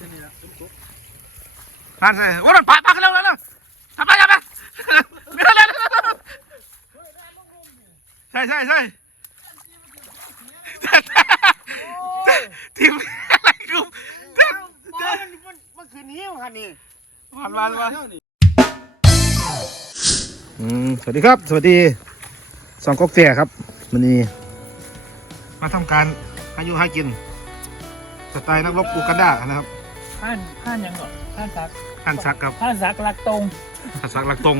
นั่นสิโอ้ยมันปากปากกันแล้วแล้วทำไปทำไปเร็วเร็วเร็วใช่ใช่ใช่ทีมอะไรกูมันมันคือนิ้วค่ะนี่วันวันวันอืมสวัสดีครับ สวัสดีสองก๊กเสียครับมันนี้มาทำการอายุหากินสไตล์นักรบกูกันด้านะครับ ผ่านผ่านยังก่อนผ่านซักหันซักกับผ่านซักลักตรงหันซักหลักตรง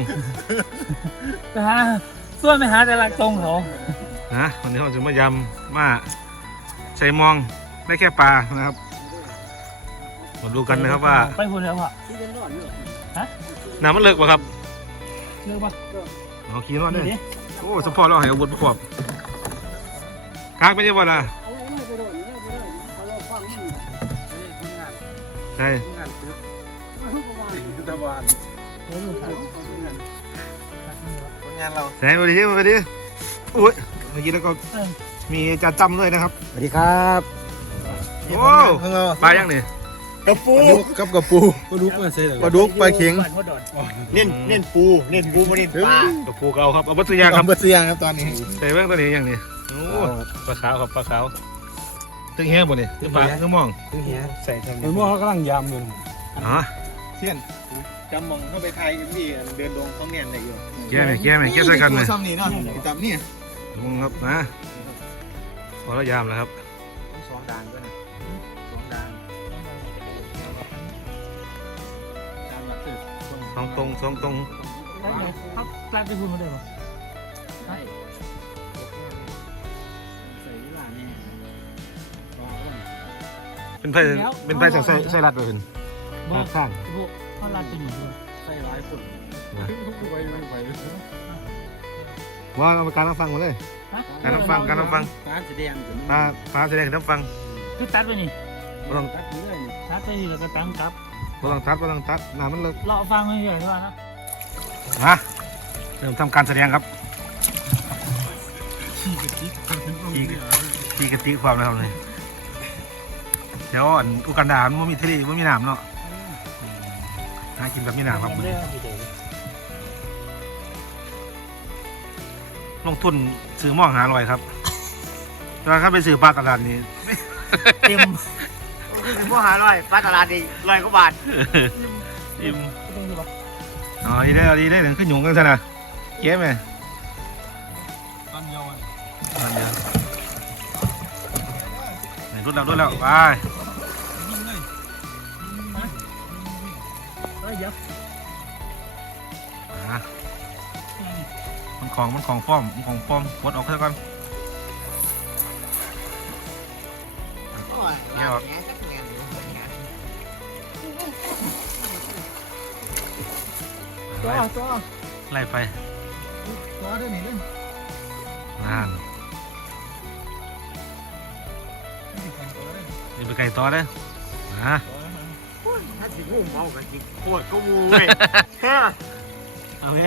นะฮะส่วนไม่หาแต่ลักตรงเขานะวันนี้เราจะมายำมาใส่มองได้แค่ปลานะครับมาดูกันนะครับว่าไปพูดแล้วอะน้ำมันเลิกป่ะครับเลือกปะเอาขี้นอนดูด้วยดิโอ้สปอร์ตเราให้อาวุธประกอบกากไม่ใช่บ่ล่ะ ใช่งานเราใช่มาดิมาดิอุ้ยเมื่อกี้แล้วก็มีอาจารย์จำด้วยนะครับสวัสดีครับโอ้ปลายังนี่กระปูปลาดุกกับกระปูปลาดุกมาใส่ปลาดุกปลาเข็งบ้านพ่อดอนเน้นเน้นปูเน้นปูไม่เน้นปลากับปูเกาครับเอาวัตถุยางครับทำเบอร์เซียงครับตอนนี้ใส่เบื้องตัวนี้อย่างนี้โอ้ปลาขาวครับปลาขาว ตึงแห้งบ่นี่ตึงปลาตึงมองใส่ทางมันว่าเขากำลังยำอยู่อ๋อเสี้ยนจำมองเข้าไปไทยพี่เดินดงเขาเนียนอะไรอยู่แก้ไหมแก้ไหมแก้ใส่กันเลยซ้ำนี่เนาะจำนี่มึงครับนะพอแล้วยามแล้วครับสองด่านด้วยนะสองด่านด่านหลักคือสองตรงสองตรงแล้วไงครับกลายไปพูดมาได้ปะใช่ เป็นไฟเป็นไฟใส่ใส่ใส่รัดไปเป็นรัดข้างพวกเขาลาดไปอยู่ด้วยใส่ร้ายฝุ่นไปไปว่าเอาการรับฟังมาเลยฮะการรับฟังการรับฟังการแสดงถึงปลาปลาแสดงให้รับฟังคือตัดไปนี่บ่ต้องตัดเรื่อยนี่ตัดไปนี่แล้วก็ตั้งกลับบ่ต้องตัดบ่ต้องตัดน้ำมันเลิกเลาะฟังไม่ใช่ว่านะมาเริ่มทำการแสดงครับทีทีกะติความนะครับเลย เดี๋ยวอันอุกันดามันบ่มีทะเลมันมีน้ำเนาะหากินแบบมีน้ำครับเรื่องที่เดียวลงทุนซื้อหม้อหาอร่อยครับแต่ว่าถ้าไปซื้อปลาตลาดนี้ เต็มคือพวกหาร้อยปลาตลาดดีร้อยกว่าบาทอิ่มตรงนี้ปะอ๋อดีได้อดีได้ถึงขึ้นหยุงกันซะนะเย้ไหมตอนเดียวอันเดียวไหนรถแล้วรถแล้วไป ของมันของฟ้อมมันของฟ้อมวดออกเท่ากันเงี้ยออกตัวตัวไล่ไปตัวเด้อนี่เด้อนั่นนี่ไปไก่ต่อเลยนะถ้าสิงูเมากันจริงโคตรก็มูเว้ยเอาแม่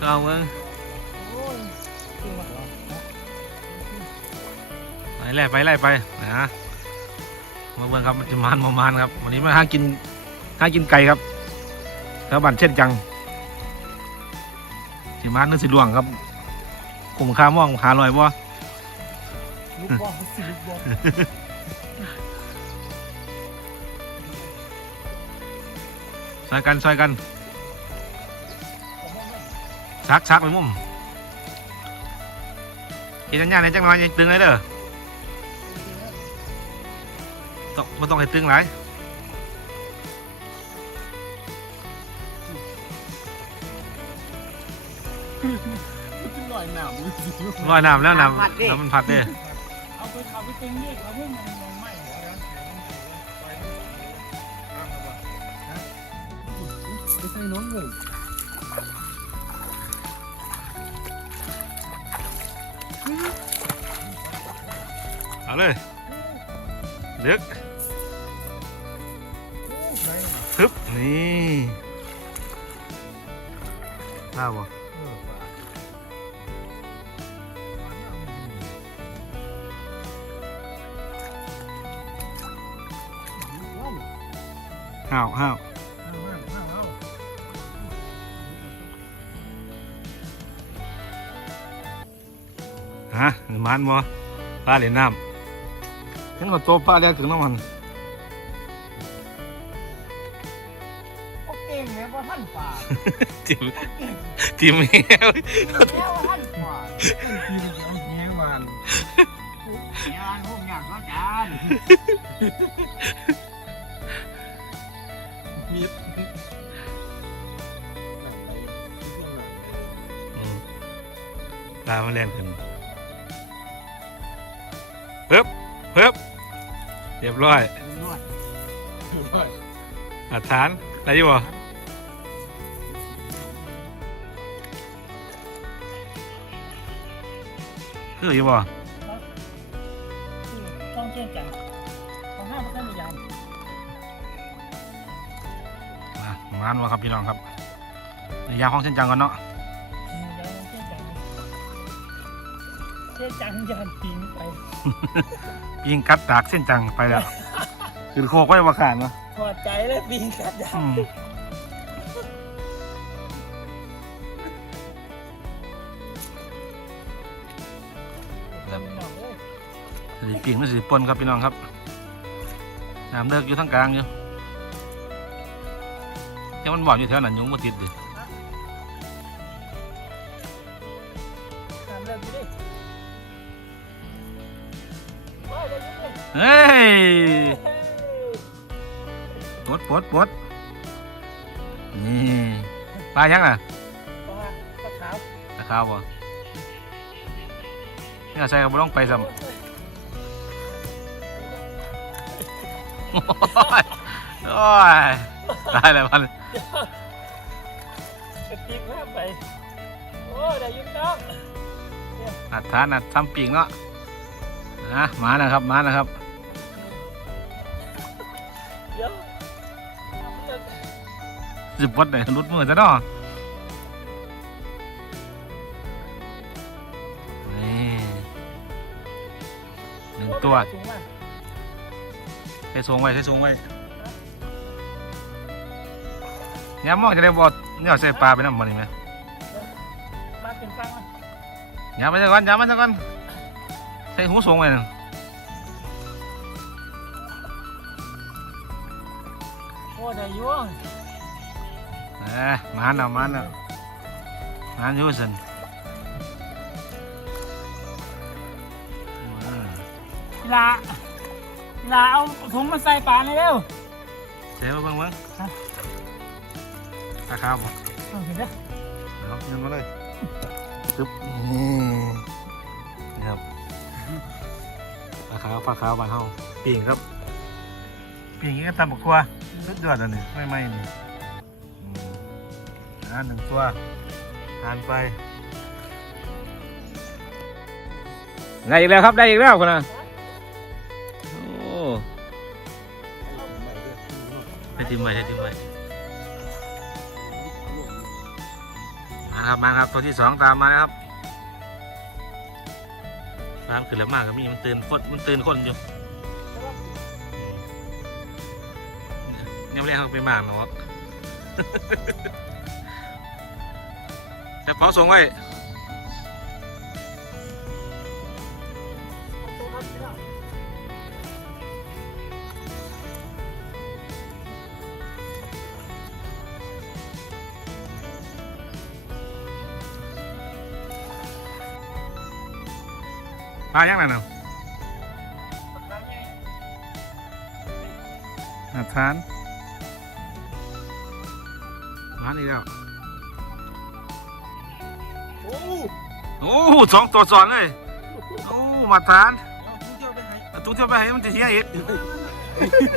ก็เอามึง ไปไล่ไปไล่ไปนะมาเบิ่งครับมันจะมานมามานครับ วันนี้มาหากินหากินไก่ครับแถวบ้านเช่นจังสิมานนึกสิหลวงครับกลุ่มค้าม่องหาลอยบ่ลูกบอลสิลูกบอลซอยกันซอยกันชักชักไปมุม กินอันยาในจังหน่อยอย่าตึงเลยเด้อต้องไม่ต้องให้ตึงหลายลอยน้ำลอยน้ำแล้วน้ำน้ำมันพัดเด้อเอาไปขับไปตึงนี่เอาเพิ่งมันยังไม่หัวนะไม่ใช่น้องงู เอาเลยเลือกฮึบนี่น่าบ่ห้าวห้าว ฮะมันบ่ปลาเหรียญน้ำเห็นว่าโตปลาเลี้ยงถึงน้ำมันโอเคไงว่าท่านป่าจิ้มจิ้มแห้วแล้วท่านป่าท่านกินเอาแง่วานยานพวกอยากว่าจานมีดอืมปลามันแรงขึ้น เพิ่บเพิ่บเรียบร้อยนวดอาฐานได้อยี่บ่คืออยู่บ่ต้องเช่นกันของห้าพันมียามอะงานวะครับพี่น้องครับในยาของเส้นจังก่อนเนาะ เช่นจังยันทิ้งไปยิงกัดดากเส้นจังไปแล้วคือโคกไว้ว่าขานเนาะพอใจเลยปีนกัดยาอืมสิปิ่งไม่สิปนครับพี่น้องครับน้ำเลิกอยู่ทั้งกลางอยู่ยังมันบ่อนอยู่แถวนั้นยุงมาติดดิ เดี๋ยวนี้ดิเฮ้ยปลดปลดปลดนี่ปลายังอะปลาปลาขาวตะขาวบ่นี่ใส่ก็บ่ต้องไปซ้ำโอ้ยโอ้ยตายแล้วมันไปปีกแม่ไปโอ้ได้ยุ่งน้องนัดทานนัดทำปีกเนาะนะมานะครับมานะครับ เดี๋ยวสิบวัดไหนรุดมือซะเนาะนี่หนึ่งตัวถุงมาใส่ทรงไว้ใส่ทรงไว้ย้ำมองจะได้บอดเนี่ยใส่ปลาไปน้ำมันนี่ไหมมาเป็นฟังมาย้ำไปซะก่อนย้ำไปซะก่อนใส่หูทรงไว้นึง อ้ได้ยุ่งเอ้ยมาหันเอามาหันเอามาหันอยู่สินอืมกีฬากีฬาเอาถุงมาใส่ปลาเลยเร็วเสียมาเบิ่งเบิ่งตาขาวบ่เอาเห็นไหมเอายืนมาเลยตึ๊บนี่นี่ครับปลาขาวปลาขาวบ้านเฮาปีงครับปีงนี้ก็ตำบักตัว สุดยอดอันนี้ไม่ไม่นี่อืมอ่าหนึ่งตัวทานไป ได้อีกแล้วครับได้อีกแล้วคนน่ะโอ้ให้ทิมไปให้ทิมไปมาครับมาครับตัวที่สองตามมาแล้วครับตามขึ้นแล้วมากกับมีมันตื่นฟดมันตื่นคนอยู่ ยังไม่ได้เขาไปมากหรอกแต่เป๋าส่งไว้ปลายังไงน่ะอาทาน มาอีกแล้ว โอ้โอ้โหสองตัวซ้อนเลย โอ้มาทานเอาผู้เที่ยวไปไหนเอาตุ้งเที่ยวไปให้มันจะเสียอีก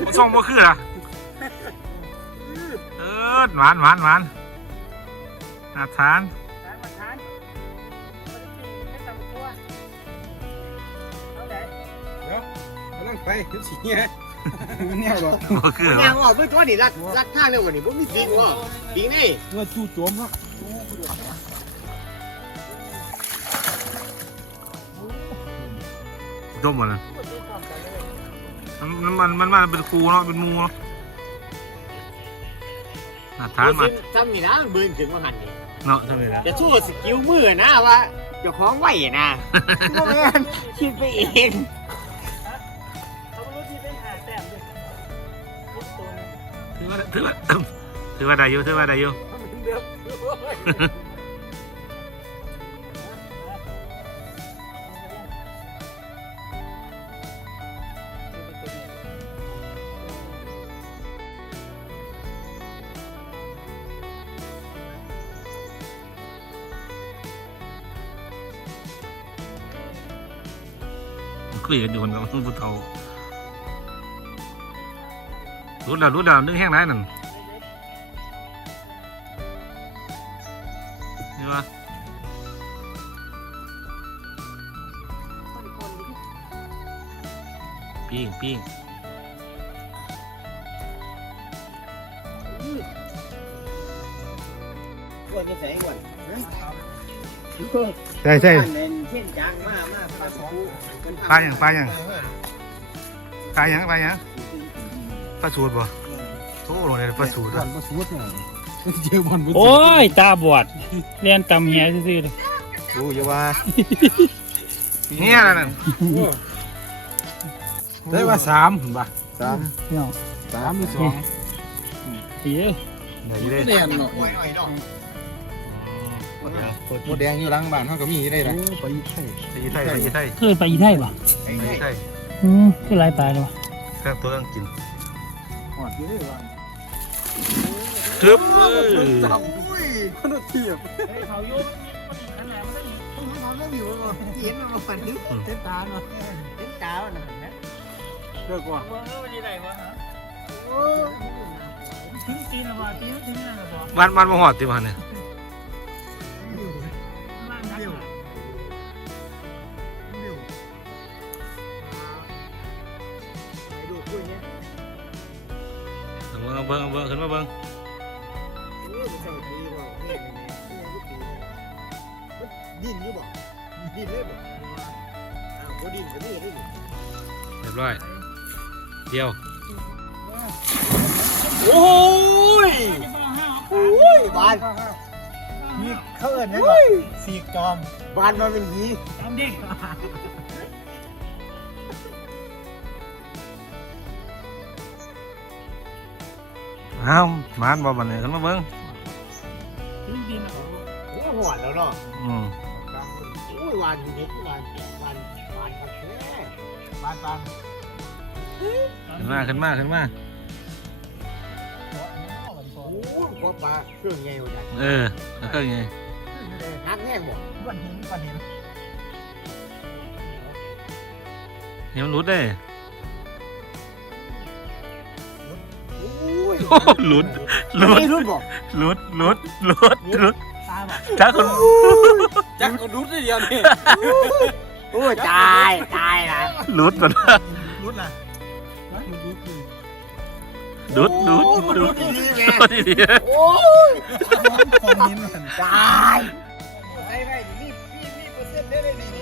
มันส่งบ่คืออะเออหวานหวานหวานอาทานทานมาทานมาตีไม่ต่ำตัวเอาไหนกำลังไปเดี๋ยวสิเงี้ย เนี่ยหรอบ่คือยางออกเพื่อตัวนี่รักรักท่าเร็วกว่านี้ก็มีจริงว่ะจริงนี่เมื่อจู่โจมครับดมหมดเลยพูดด้วยความกันเลยมันมันมันมันเป็นครูเนาะ เป็นหมูเนาะมาทานมาจำนี่นะเบิ่งถึงว่าหันนี่เนาะจังเลยนะจะสู้สกิลมือนะว่าเจ้าของไหวนะก็แม่นคิดไปเอง ถือว่าถือว่าถือว่าได้อยู่ถือ ว่าได้อยู่เขาเป็นเดือบคุยกันอยู่กับผู้เฒ่ารู้ดาวรู้ดาวนึกแห้งไรนั่นนี่วะปิ้งปิ้งอ้วนจะใส่อ้วนใช่ใช่เล่นเช่นจังมากมากปลาสองปลาอย่างปลาอย่างปลาอย่างปลาอย่าง ปลาสูตรบ่โอ้โหเลยปลาสูตรบอลมาสูดเนี่ยเจอบอลโอ้ยตาบอดเรียนตำเหียซื่อๆเลยโอ้ยว่าเนี่ยนั่นได้ว่าสามบ่สามเนาะสามหรือสองเฮียไหนเลยแดงเนาะโมแดงอยู่หลังบ้านเขาก็มีได้ละไปไทยไทยไทยไทยเคยไปอีไทยป่ะไทยไทยอืมคือหลายปลายเลยวะเครื่องตัวต้องกินห อดอยู่ได้ว่าทึบอุ้ยคนเทียบเฮ้ยเขาโยนมันมีขนาดไม่มีผมทำได้อยู่บ่เห็นมันฝันดึกเต็มตาเนาะเห็นตามันนะเลิกว่าเมืองเออมันยังไงวะฮะโอ้ถึงตีนละบ่ตีนถึงนั่นละบ่วันวันมาหอดติมันเนี่ยบ้านนักหนาไอ้ดูคุยเนี่ยเอาเบิ้งเอาเบิ้งเอาเบิ้งขึ้นมาเบิ้งดินอยู่บ่ดินเลยบ่อ้าวบ่ดินก็มีได้ดิเรียบร้อยเดียวโอ้ยโอ้ยบานนี่เขาเอิ้นให้ว่าสีกจอมบานมันเป็นหีจำเด็ อ้าวมานบ่บันเนี่ยขึ้นมาเบิ้งถึงตีนละบ่โอ้ยหวานแล้วเนาะอืมโอ้ยหวานอยู่นิดหวานหวานหวานครับแม่บ้านปานขึ้นมาขึ้นมาขึ้นมาโอ้ยพอปลาเครื่องไงวะจ๊ะเออแล้วก็ไงนักแน่บ่บ้านหินบ้านหินเดี๋ยวมันรุดได้ หลุดหลุดไม่รู้บ่หลุดหลุดหลุดหลุดตาบ่จ้าคนจักก็รุดได้เดียวนี่โอ้ยตายตายนะหลุดหมดรุดล่ะรุดรุดดุดดุดดุดดีแม่ดุดดีโอ้ยของหินมันตายใส่ได้ดิรีบรีบรีบเปอร์เซ็นต์ได้เลยดิ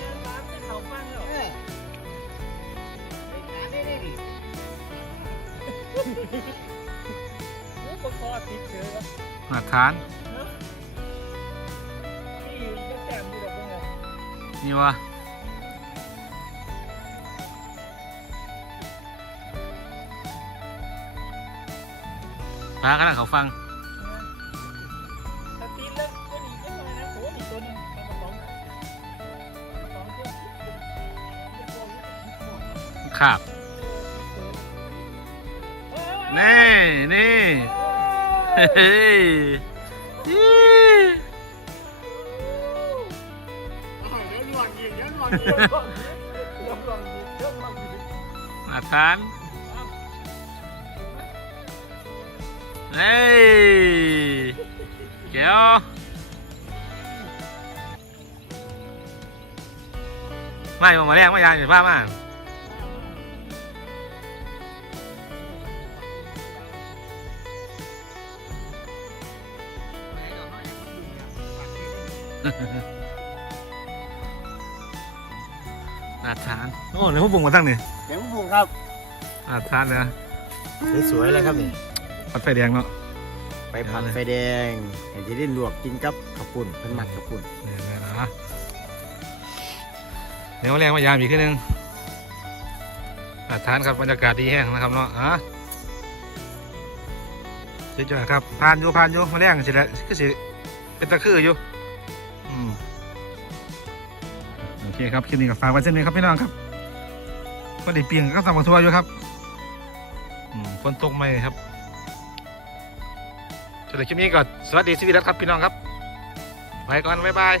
หาคานนี่วะพาขนาดเขาฟังครับ นี่นี่ ล้วก็ดีจังเลยนะโอ้มีตัวนึงตัวกระป๋องกระป๋องตัวครับนี่นี่เฮ้ยเดี๋ยวหล่อนอีกเดี๋ยวหล่อนอีกมาทานเฮ้ยเกียวไม่มาแรงไม่ยางอยู่ป้ามา อาทานโอ้เดี๋ยวพวกบุ้งมาตั้งนี่เดี๋ยวผมครับอาทานเลยนะสวยๆเลยครับนี่ปัดไฟแดงเนาะ ไปผัดไฟแดงไอ้ที่ได้ลวกกินกับข้าวปุ้นเพิ่นมักข้าวปุ้นนี่นะนะเดี๋ยวแรงมายามอีกขึ้นหนึ่งอาทานครับบรรยากาศดีแห้งนะครับเนาะอะเจ๊จ่อยครับผ่านอยู่ผ่านอยู่มาแรงสิแล้วก็สิเป็นตะคืออยู่ คครับคลิปนี้ก็ฝากไว้เช่นนี้ครับพี่น้องครับก็ได้เปลี่ยนก็สั่งมาทัวร์อยู่ครับฝนตกไหมครับสำหรับคลิปนี้ก็สวัสดีสวีวิตครับพี่น้องครับไปก่อนบ๊ายบาย